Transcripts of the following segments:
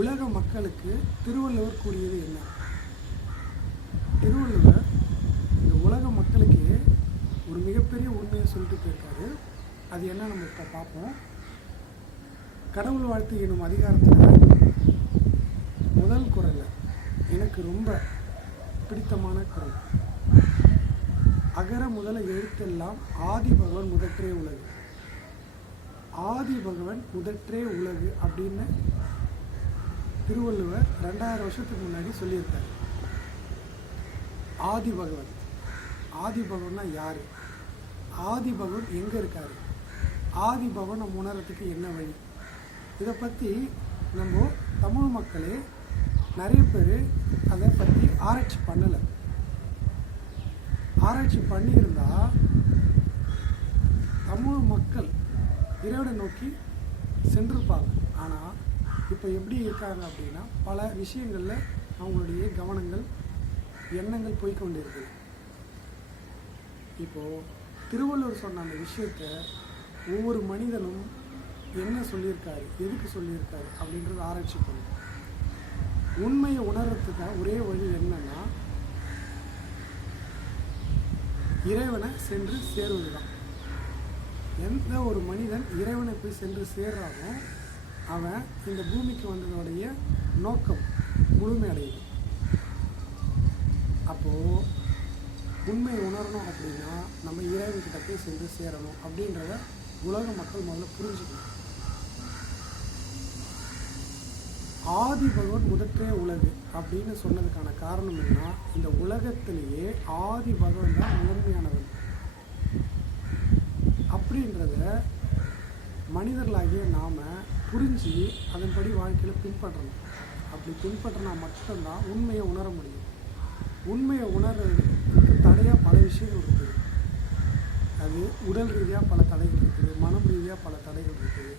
உலக மக்களுக்கு திருவள்ளுவர் கூறியது என்ன? திருவள்ளுவர் இந்த உலக மக்களுக்கு ஒரு மிகப்பெரிய உண்மையை சொல்லிட்டு போயிருக்காரு. அது என்ன நம்ம இப்போ பார்ப்போம். கடவுள் வாழ்த்து எனும் அதிகாரத்தில் முதல் குறள் எனக்கு ரொம்ப பிடித்தமான குறள். அகர முதல எழுத்தெல்லாம் ஆதி பகவன் முதற்றே உலகு. ஆதி பகவன் முதற்றே உலகு அப்படின்னு திருவள்ளுவர் 2000 வருஷத்துக்கு முன்னாடி சொல்லியிருக்காரு. ஆதி பகவன், ஆதி பகவன்னா யார்? ஆதி பகவன் எங்கே இருக்கார்? ஆதி பகவன் நம்ம உணர்றதுக்கு என்ன வழி? இதை பற்றி நம்ம தமிழ் மக்களே நிறைய பேர் அதை பற்றி ஆராய்ச்சி பண்ணலை. ஆராய்ச்சி பண்ணியிருந்தால் தமிழ் மக்கள் இறைவனை நோக்கி சென்றிருப்பாங்க. ஆனால் இப்போ எப்படி இருக்காங்க அப்படின்னா, பல விஷயங்களில் அவங்களுடைய கவனங்கள் எண்ணங்கள் போய்கொண்டு இருக்குது. இப்போது திருவள்ளுவர் சொன்ன அந்த விஷயத்தை ஒவ்வொரு மனிதனும் என்ன சொல்லியிருக்காரு, எதுக்கு சொல்லியிருக்காரு அப்படின்றது ஆராய்ச்சி பண்ணும். உண்மையை உணர்றதுக்கான ஒரே வழி என்னன்னா, இறைவனை சென்று சேருவது தான். எந்த ஒரு மனிதன் இறைவனை போய் சென்று சேர்றானோ அவன் இந்த பூமிக்கு வந்ததோடைய நோக்கம் முழுமையடையுது. அப்போது உண்மையை உணரணும் அப்படின்னா நம்ம இறைவன்கிட்ட போய் சென்று சேரணும் அப்படின்றத உலக மக்கள் முதல்ல புரிஞ்சுக்கணும். ஆதி பகவன் முதற்றே உலகு அப்படின்னு சொன்னதுக்கான காரணம் என்ன? இந்த உலகத்திலேயே ஆதி பகவன் தான் முதன்மையானவன் அப்படின்றத மனிதர்களாகிய நாம் புரிஞ்சு அதன்படி வாழ்க்கையில் பின்பற்றணும். அப்படி பின்பற்றினா மட்டும்தான் உண்மையை உணர முடியும். உண்மையை உணர்றதுக்கு தடையாக பல விஷயங்கள் இருக்குது. அது உடல் ரீதியாக பல தடைகள் இருக்குது, மனம் ரீதியாக பல தடைகள் இருக்குது.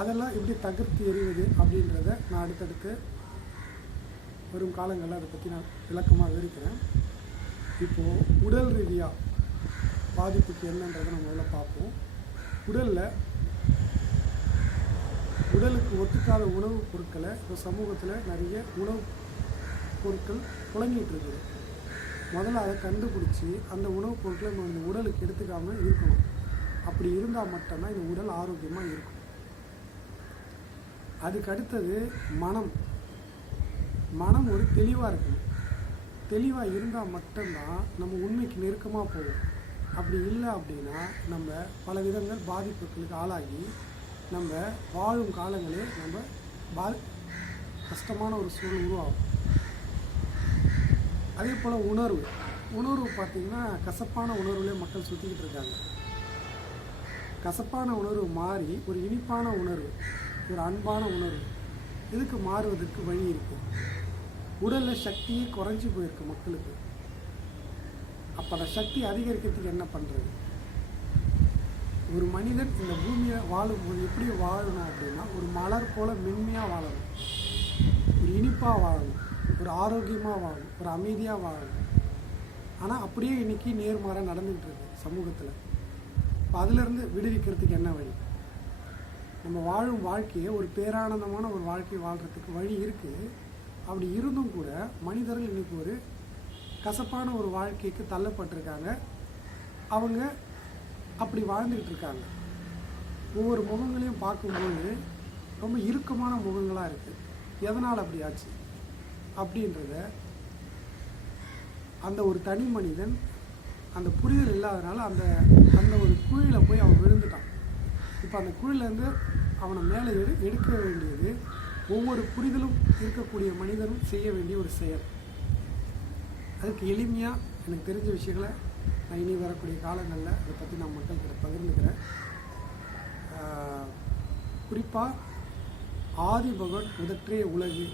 அதெல்லாம் எப்படி தகர்த்து எறிவது அப்படின்றத நான் அடுத்தடுத்து வரும் காலங்களில் அதை பற்றி நான் விளக்கமாக விவரிக்கிறேன். இப்போது உடல் ரீதியாக பாதிப்புக்கு என்னன்றதை நம்ம முதல்ல பார்ப்போம். உடலுக்கு ஒத்துக்காத உணவுப் பொருட்களை இப்போ சமூகத்தில் நிறைய உணவுப் பொருட்கள் புழங்கிட்டு இருக்குது. முதல்ல அதை கண்டுபிடிச்சி அந்த உணவுப் பொருட்களை நம்ம இந்த உடலுக்கு எடுத்துக்காமல் இருக்கணும். அப்படி இருந்தால் மட்டும்தான் இந்த உடல் ஆரோக்கியமாக இருக்கும். அதுக்கு அடுத்தது மனம் ஒரு தெளிவாக இருக்கணும். தெளிவாக இருந்தால் மட்டும்தான் நம்ம உண்மைக்கு நெருக்கமாக போகும். அப்படி இல்லை அப்படின்னா நம்ம பல விதங்கள் பாதிப்புகளுக்கு ஆளாகி நம்ம வாழும் காலங்களே நம்ம கஷ்டமான ஒரு சூழல் உருவாகும். அதே போல் உணர்வு பார்த்திங்கன்னா கசப்பான உணர்வுலேயே மக்கள் சுற்றிக்கிட்டு இருக்காங்க. கசப்பான உணர்வு மாறி ஒரு இனிப்பான உணர்வு, ஒரு அன்பான உணர்வு, இதுக்கு மாறுவதற்கு வழி இருக்குது. உடலில் சக்தியே குறைஞ்சி போயிருக்கு மக்களுக்கு. அப்போ அந்த சக்தி அதிகரிக்கிறதுக்கு என்ன பண்ணுறது? ஒரு மனிதன் இந்த பூமியை வாழும்போது எப்படி வாழணும் அப்படின்னா, ஒரு மலர் போல் மென்மையாக வாழணும், ஒரு இனிப்பாக வாழணும், ஒரு ஆரோக்கியமாக வாழணும், ஒரு அமைதியாக வாழணும். ஆனால் அப்படியே இன்றைக்கி நேர்மாறாக நடந்துகிட்டு இருக்கு சமூகத்தில். இப்போ அதிலேருந்து விடுவிக்கிறதுக்கு என்ன வழி? நம்ம வாழும் வாழ்க்கையை ஒரு பேரானந்தமான ஒரு வாழ்க்கை வாழ்கிறதுக்கு வழி இருக்குது. அப்படி இருந்தும் கூட மனிதர்கள் இன்றைக்கி ஒரு கசப்பான ஒரு வாழ்க்கைக்கு தள்ளப்பட்டிருக்காங்க. அவங்க அப்படி வாழ்ந்துக்கிட்டு இருக்காங்க. ஒவ்வொரு முகங்களையும் பார்க்கும்போது ரொம்ப இறுக்கமான முகங்களாக இருக்குது. எதனால் அப்படி ஆச்சு அப்படின்றத அந்த ஒரு தனி மனிதன் அந்த புரிதல் இல்லாதனால அந்த ஒரு குழியில் போய் அவன் விழுந்துட்டான். இப்போ அந்த குழியிலேருந்து அவனை மேலே எடுக்க வேண்டியது ஒவ்வொரு புரிதலும் இருக்கக்கூடிய மனிதனும் செய்ய வேண்டிய ஒரு செயல். அதுக்கு எளிமையாக எனக்கு தெரிஞ்ச விஷயங்களை நான் இனி வரக்கூடிய காலங்களில் அதை பற்றி நான் மக்கள்கிட்ட பகிர்ந்துக்கிறேன். குறிப்பாக ஆதி பகவன் முதற்றே உலகு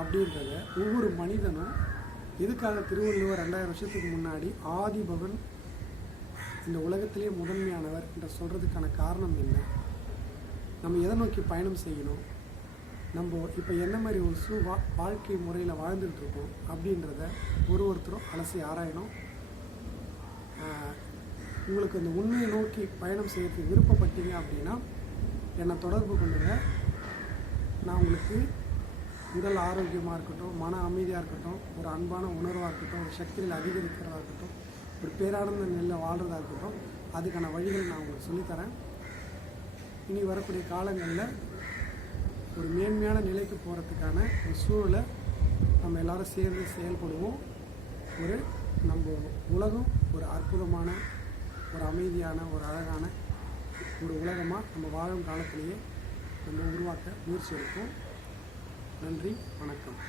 அப்படின்றத ஒவ்வொரு மனிதனும் எதுக்காக திருவள்ளுவர் 2000 வருஷத்துக்கு முன்னாடி ஆதி பகவன் இந்த உலகத்திலே முதன்மையானவர் என்று சொல்கிறதுக்கான காரணம் என்ன? நம்ம எதை நோக்கி பயணம் செய்யணும்? நம்ம இப்போ என்ன மாதிரி ஒரு வாழ்க்கை முறையில் வாழ்ந்துகிட்டு இருக்கோம் அப்படின்றத ஒருத்தரும் அலசி ஆராயணும். உங்களுக்கு அந்த உண்மையை நோக்கி பயணம் செய்யறதுக்கு விருப்பப்பட்டீங்க அப்படின்னா என்னை தொடர்பு கொள்ளுங்கள். நான் உங்களுக்கு உடல் ஆரோக்கியமாக இருக்கட்டும், மன அமைதியாக இருக்கட்டும், ஒரு அன்பான உணர்வாக இருக்கட்டும், ஒரு சக்தியில் அதிகரிக்கிறதா இருக்கட்டும், ஒரு பேரானந்த நிலையில் வாழ்கிறதா இருக்கட்டும், அதுக்கான வழிகள் நான் உங்களுக்கு சொல்லித்தரேன். இனி வரக்கூடிய காலங்களில் ஒரு மேன்மையான நிலைக்கு போகிறதுக்கான ஒரு சூழலை நம்ம எல்லோரும் சேர்ந்து செயல்படுவோம். நம்ம உலகம் ஒரு அற்புதமான, ஒரு அமைதியான, ஒரு அழகான ஒரு உலகமாக நம்ம வாழும் காலத்திலேயே நம்ம உருவாக்க முயற்சி எடுப்போம். நன்றி, வணக்கம்.